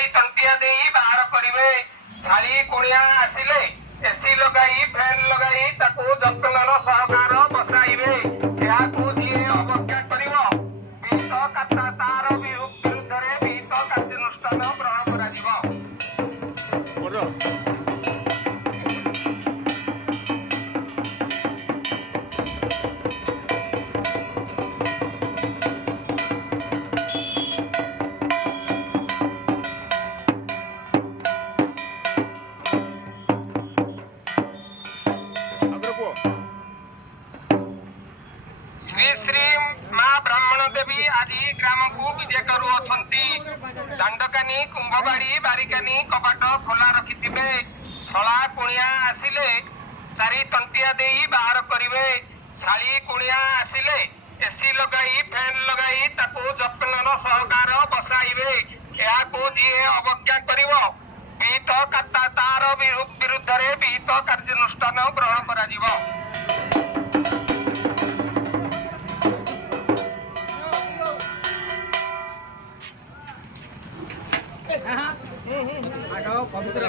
ଶାଢୀ ତଣ୍ଟିଆ ଦେଇ ବାହାର କରିବେ। ଶାଢୀ କୁଣିଆ ଆସିଲେ ଏସି ଲଗାଇ ଫ୍ୟାନ ଲଗାଇ ତାକୁ ଯତ୍ନର ସହକାର ବସାଇବେ। ଏହାକୁ ଯିଏ ଅବଜ୍ଞା କରିବ ତାର ବିରୁଦ୍ଧରେ ବିହିତ କାର୍ଯ୍ୟାନୁଷ୍ଠାନ ଗ୍ରହଣ କରାଯିବ। ଶ୍ରୀ ଶ୍ରୀ ମା ବ୍ରାହ୍ମଣ ଦେବୀ ଆଜି ଗ୍ରାମକୁ ବିଜେ କରୁଅଛନ୍ତି। ଦାଣ୍ଡକାନି କୁମ୍ଭବାଡି ବାରିକାନି କବାଟ ଖୋଲା ରଖିଥିବେ। ଶଳା କୁଣିଆ ଆସିଲେ ଶାଢୀ ତଣ୍ଟିଆ ଦେଇ ବାହାର କରିବେ। ଶାଢୀ କୁଣିଆ ଆସିଲେ ଏସି ଲଗାଇ ଫ୍ୟାନ ଲଗାଇ ତାକୁ ଯତ୍ନର ସହକାର ବସାଇବେ। ଏହାକୁ ଯିଏ ଅବଜ୍ଞା କରିବ ତାର ବିରୁଦ୍ଧରେ ବିହିତ କାର୍ଯ୍ୟାନୁଷ୍ଠାନ ଗ୍ରହଣ କରାଯିବ। ପବିତ୍ର